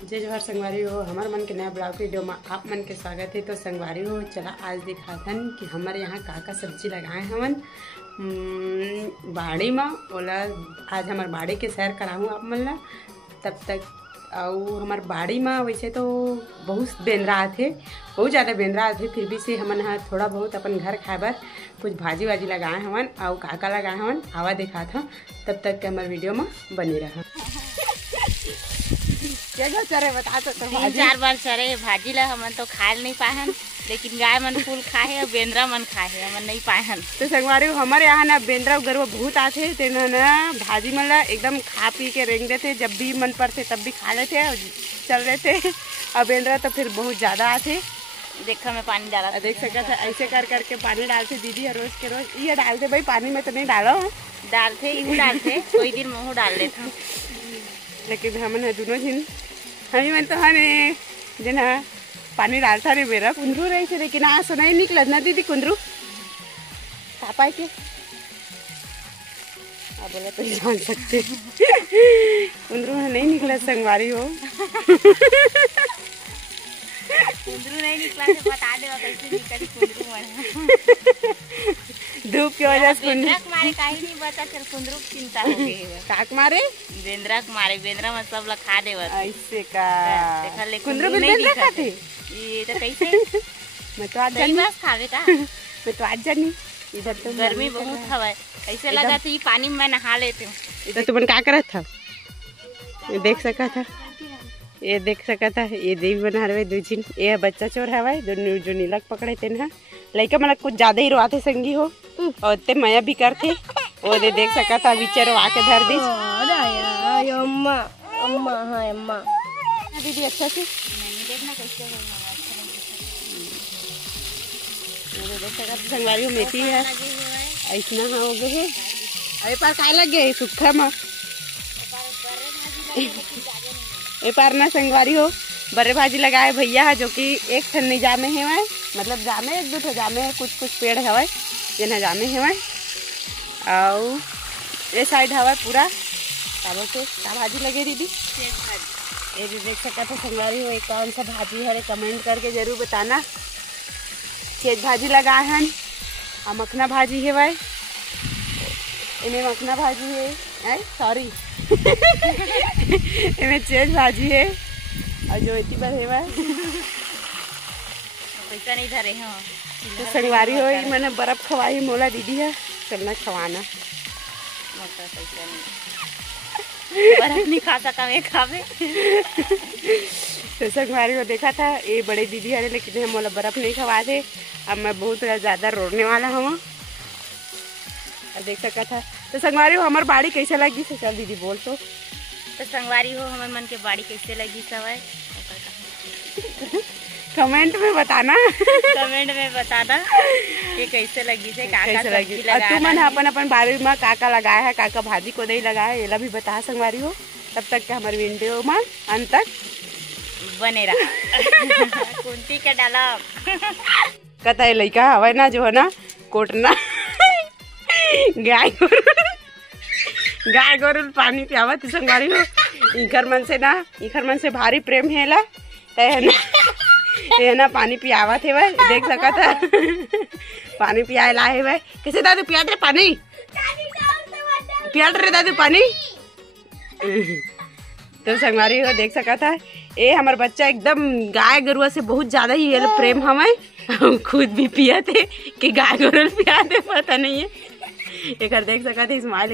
जय जोहर संगवारी हो, हमार मन के नया ब्लॉग वीडियो में आप मन के स्वागत है। तो संगवारी हो चला आज दिखाथन कि हमारे यहाँ का सब्जी लगाए हवन बाड़ी में। ओला आज हमार बाड़ी के सैर कराऊँ आप मन ला। तब तक और हमार बाड़ी में वैसे तो बहुत बेंदरा आथे, बहुत ज़्यादा बेंदरा आथे, फिर भी से हमन हाँ थोड़ा बहुत अपन घर खाए बर कुछ भाजी वाजी लगाए हवन और काका लगाए हवन आवा दिखा था। तब तक के हमारे वीडियो में बनी रहा। क्या चरे बता तो तीन चार बार चरे भाजी ला हमन तो खा नहीं पाहन, लेकिन गाय मन फूल खाए और बेंद्रा मन खाए हमन नहीं पाहन। तो संगवारी हमारे यहाँ ना बेंद्रा गरवा बहुत आते, तेना ना भाजी मन ला एकदम खा पी के रेंग देते, जब भी मन पड़ते तब भी खा लेते और चल रहे थे। और बेंद्रा तो फिर बहुत ज़्यादा आते। देखा मैं पानी डाला देख सका था, ऐसे कर करके पानी डालते दीदी है रोज के रोज। ये डालते भाई पानी में तो नहीं डालो, डालते यूँ डालते कोई दिन मुँह डाल लेते, लेकिन हमन है दोनों दिन हमी मन तो हने जना पानी डालता नहीं मेरा कुंदरू रही थे, लेकिन आज सुना ही निकला ना दीदी कुंदरू पापा के आप बोला तो जान सकते कुंदरू नहीं निकला संगवारी हो। कुंदरू नहीं निकला तो बता दे कैसे निकली कुंदरू मन। धूप की वजह से बेंद्रा मारे काहे नहीं बचा, चल कुंदरू चिंता हो गई है। काक मारे बेंद्रा मारे, बेंद्रा में सब ला खा दे बस ऐसे का। देखा ले कुंदरू नहीं दिखा थे ये तो कैसे मैं तो आज दही मांस खावे का मैं तो आज जानी। इधर तो गर्मी बहुत हवा है, ऐसे लगा तो ये पानी में नहा लेते हूँ। इधर तुमन क्या करत था, ये देख सका था, ये देख सका था, ये देवी बना रहे दो जिन, ये बच्चा चोर हवाए जो नीलक पकड़े थे ना। लड़का मतलब कुछ ज्यादा ही रोआते संगी हो और ते मया भी करते वो दे देख सका था बिचारो आके धर दी। अम्मा अम्मा हाँ अम्मा दीदी अच्छा से देखना कैसे देख सका था संगवारी हो मेथी है ऐसा हाँ हो गए है। अरे पार काय लग गए सूखा में ए पार ना संगवारी हो बड़े भाजी लगाए भैया है, जो कि एक ठन नहीं जामे है वह, मतलब जामे एक दो ठो जामे है, कुछ कुछ पेड़ हवा ये न जामे है वह। और ये साइड हवा पूरा काबो से का भाजी लगे दीदी ये भी देख सका था संगवारी हो। कौन सा भाजी है कमेंट करके जरूर बताना। खेत भाजी लगाए हैं और मखना भाजी है भाई, इन्हें मखना भाजी है सॉरी इन्हें चेज भाजी है और जो इतनी बार है वह पैसा नहीं धरे हाँ। तो संगवारी हो मैंने बर्फ खवाई मोला दीदी है चलना खवाना पैसा नहीं बर्फ नहीं खा सका मैं खावे। तो संगवारी को देखा था ये बड़े दीदी है, लेकिन हम मोला बर्फ नहीं खवा थे। अब मैं बहुत ज़्यादा रोने वाला हूँ और देख सका था। तो संगवारी हो हमारी बाड़ी कैसे लगी से चल दीदी बोल तो संगवारी हो हमारे मन के बाड़ी कैसे लगी सब है कमेंट में बताना कमेंट में बताना कि कैसे लगी से काका सब्जी लगाया। तू मन अपन अपन बाड़ी में काका लगाया है, काका भाजी को नहीं लगाया ये भी बता संगवारी हो। तब तक के हमारे वीडियो में अंत तक बने रहा कुंती का डालब कहता है लड़का हवा ना जो है ना कोटना गाय गोरु पानी पियावत संगवारी हो। इखर मन से भारी प्रेम है ला ये ना पानी पियावत है भाई देख सका था पानी पियाए ला है भाई। कैसे दादू पिया दे पानी पिया रे दादू पानी तो संगवारी हो देख सका था ये हमारे बच्चा एकदम गाय गरुआ से बहुत ज्यादा ही ये प्रेम हमें खुद भी पिया थे कि गाय गरुआ पिया दे पता नहीं है एक देख सका थे स्माइल